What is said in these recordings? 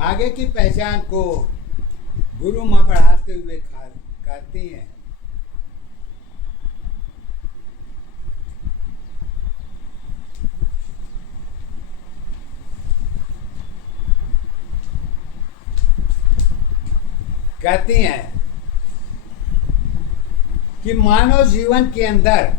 आगे की पहचान को गुरु माँ बढ़ाते हुए कहती हैं, कहती हैं कि मानव जीवन के अंदर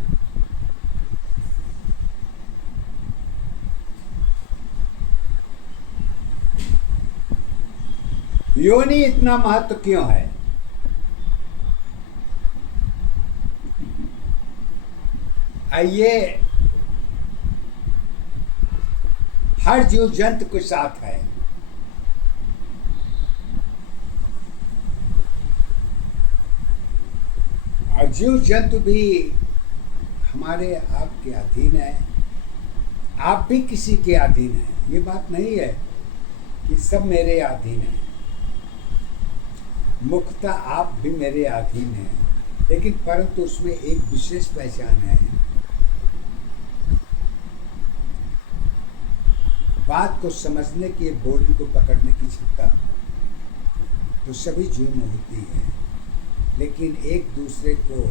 योनि इतना महत्व क्यों है। आइए, हर जीव जंतु के साथ है। और जीव जंतु भी हमारे आपके अधीन है, आप भी किसी के अधीन हैं। ये बात नहीं है कि सब मेरे अधीन हैं, मुख्यतः आप भी मेरे अधीन हैं, लेकिन परंतु उसमें एक विशेष पहचान है। बात को समझने की, बोली को पकड़ने की क्षमता तो सभी जीव में होती है, लेकिन एक दूसरे को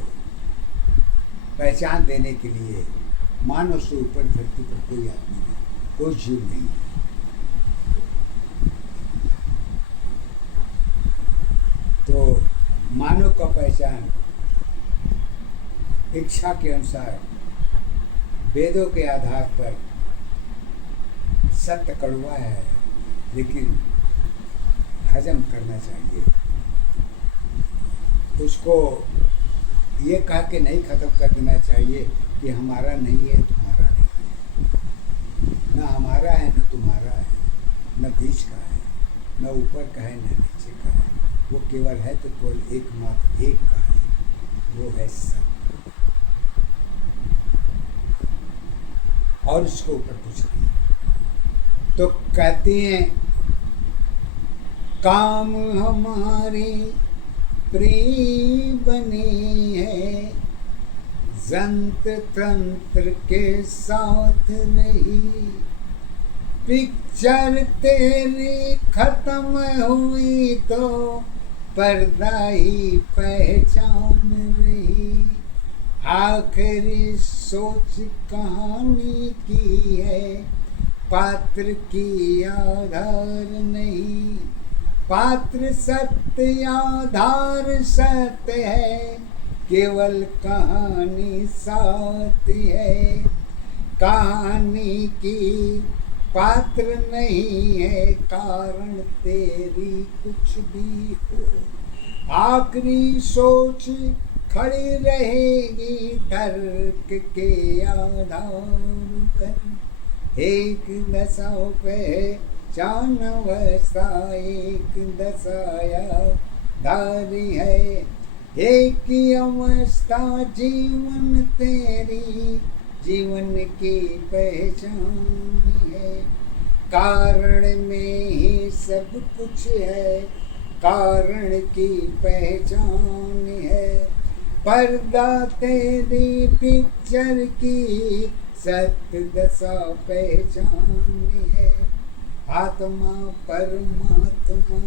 पहचान देने के लिए मानव से ऊपर धरती पर कोई आदमी नहीं, कोई जीव नहीं है। तो मानव का पहचान इच्छा के अनुसार वेदों के आधार पर सत्य कड़वा है, लेकिन हजम करना चाहिए। उसको ये कह के नहीं ख़त्म कर देना चाहिए कि हमारा नहीं है, तुम्हारा नहीं है। न हमारा है न तुम्हारा है, न बीच का है, न ऊपर का है न नीचे का है। वो केवल है तो केवल एकमात्र एक का है, वो है सत्य। और इसको ऊपर कुछ नहीं। तो कहते हैं, काम हमारे प्रिय बने हैं, जंत्र तंत्र के साथ रही, पिक्चर तेरी खत्म हुई तो पर्दा ही पहचान रही। आखिरी सोच कहानी की है, पात्र की आधार नहीं। पात्र सत्य आधार सत्य है, केवल कहानी साथ है। कहानी की पात्र नहीं है, कारण तेरी कुछ भी हो। आखिरी सोच खड़ी रहेगी तर्क के आधार पर। एक दशा पहचान अवस्था, एक दशाया धारी है। एक अवस्था जीवन तेरी, जीवन की पहचान है। कारण में ही सब कुछ है, कारण की पहचान है। पर्दा तेरी पिक्चर की, सत्य दशा पहचान है। आत्मा परमात्मा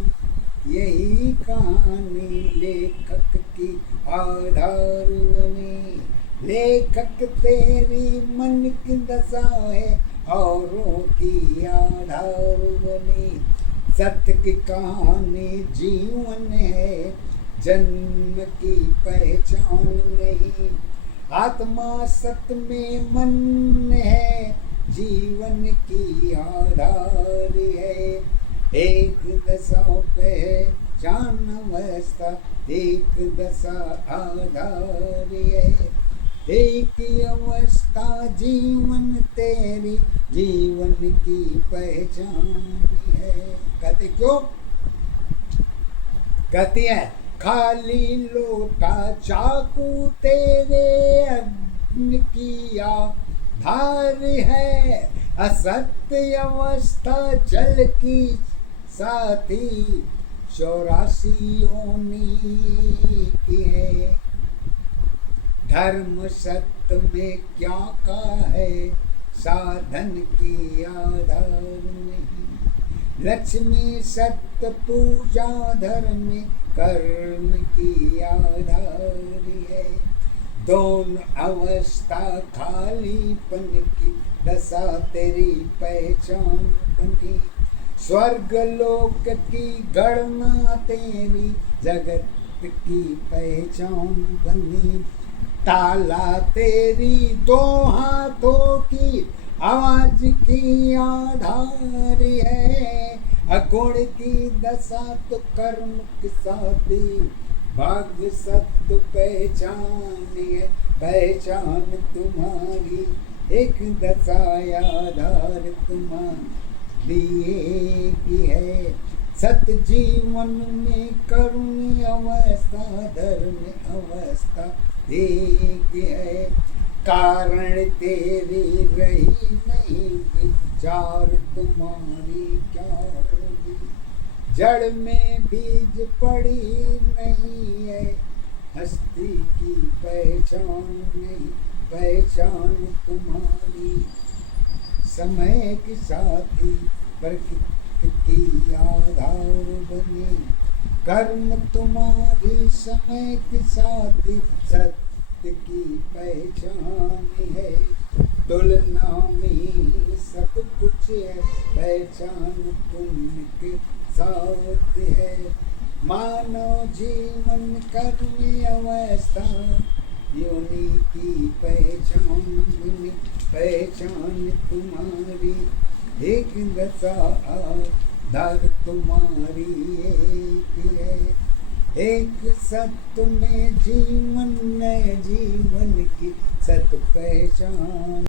यही कहानी लेखक की आधार बनी। लेखक तेरी मन की दशा है, औरों की आधार बनी। सत्य की कहानी जीवन है, जन्म की पहचान नहीं। आत्मा सत्य में मन है, जीवन की आधार है। एक दशा पहचान अवस्था, एक दशा आधार है। एक अवस्था जीवन तेरी, जीवन की पहचान है। कहते क्यों? कहती है, खाली लोटा चाकू तेरे अग्नि की आधार है। असत्य अवस्था जल की साथी, 84 योनि की है। धर्म सत्य में क्या का है, साधन की आधार नहीं। लक्ष्मी सत्य पूजा धर्म कर्म की आधारी है। दोनों अवस्था खालीपन की दशा तेरी पहचान बनी। स्वर्ग लोक की गणना तेरी जगत की पहचान बनी। ताला तेरी दो हाथों की आवाज की आधार है। अगुण की दशा तो कर्म के साथी भाग्य सत्य पहचान है। पहचान तुम्हारी एक दशा आधार तुम्हारी एक है। सत जीवन में करुण अवस्था धर्म अवस्था एक है। कारण तेरी रही नहीं विचार तुम्हारी क्या होगी। जड़ में बीज पड़ी नहीं है। हस्ती की पहचान नहीं पहचान तुम्हारी। समय के साथी प्रकृति की आधार बनी। कर्म तुम्हारी समय के साथी सत्य की पहचान है। तुलना में सब कुछ है। पहचान पुण्य के साथ है। मानव जीवन कर्म अवस्था योनि की पहचान बनी। पहचान तुम्हारी एक दशा आधार तुम्हारी एक है। एक सत्य में जीवन नए जीवन की सत पहचान।